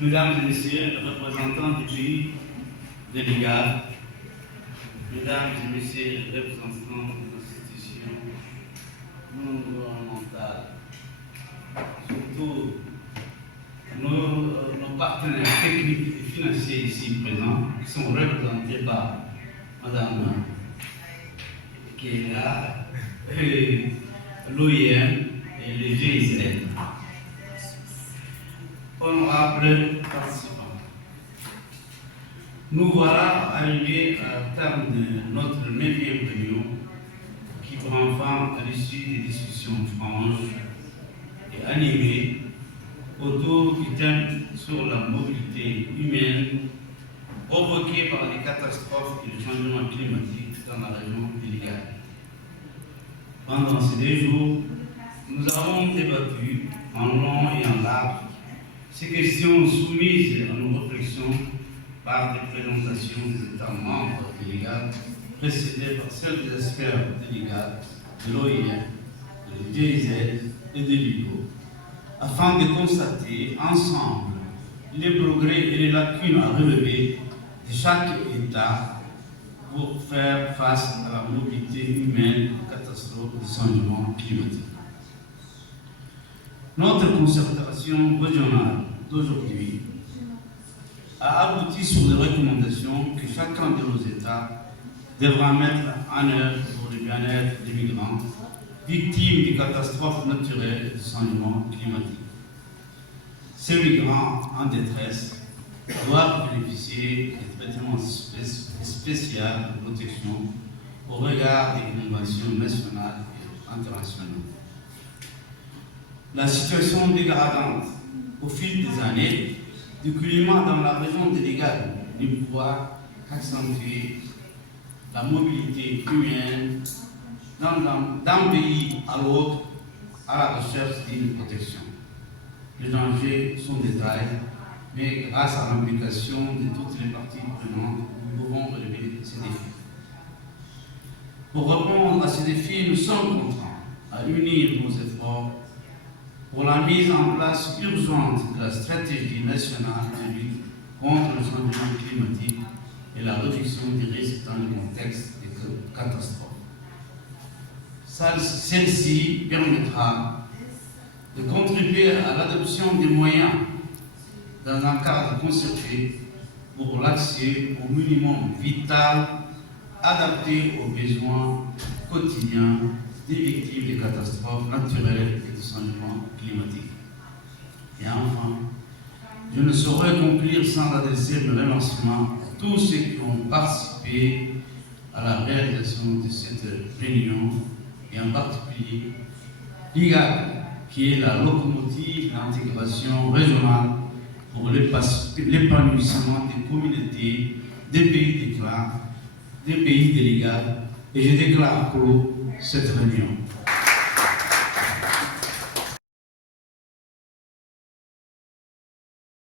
Mesdames et Messieurs, représentants du pays de l'IGAD, Mesdames et Messieurs, représentants des institutions non gouvernementales, surtout nos partenaires techniques et financiers ici présents, qui sont représentés par Madame qui est là, l'OIM et les GIZ. Honorables participants, nous voilà arrivés à terme de notre 9e réunion qui prend fin à l'issue des discussions franches et animées autour du thème sur la mobilité humaine provoquée par les catastrophes et le changement climatique dans la région de l'IGAD. Pendant ces 2 jours, nous avons débattu en long et en large ces questions soumises à nos réflexions par des présentations des États membres de l'IGAD, précédées par celles des experts de l'IGAD, de l'OIM, de l'GIZ et de l'ILO, afin de constater ensemble les progrès et les lacunes à relever de chaque État pour faire face à la mobilité humaine aux catastrophes du changement climatique. Notre concertation régionale d'aujourd'hui a abouti sur des recommandations que chacun de nos États devra mettre en œuvre pour le bien-être des migrants victimes des catastrophes naturelles et du changement climatique. Ces migrants en détresse doivent bénéficier de traitements spéciaux de protection au regard des conventions nationales et internationales. La situation dégradante au fil des années du climat dans la région de l'IGAD ne pourra qu'accentuer la mobilité humaine d'un pays à l'autre à la recherche d'une protection. Les dangers sont des tailles, mais grâce à l'implication de toutes les parties prenantes, nous pouvons relever ces défis. Pour répondre à ces défis, nous sommes contraints à unir nos efforts pour la mise en place urgente de la stratégie nationale de lutte contre le changement climatique et la réduction des risques dans le contexte des catastrophes. Celle-ci permettra de contribuer à l'adoption des moyens dans un cadre concerté pour l'accès au minimum vital adapté aux besoins quotidiens des victimes des catastrophes naturelles et du changement climatique. Et enfin, je ne saurais conclure sans adresser mes remerciements à tous ceux qui ont participé à la réalisation de cette réunion, et en particulier l'IGAD, qui est la locomotive d'intégration régionale pour l'épanouissement des communautés des pays de l'IGAD, et je déclare clos cette réunion.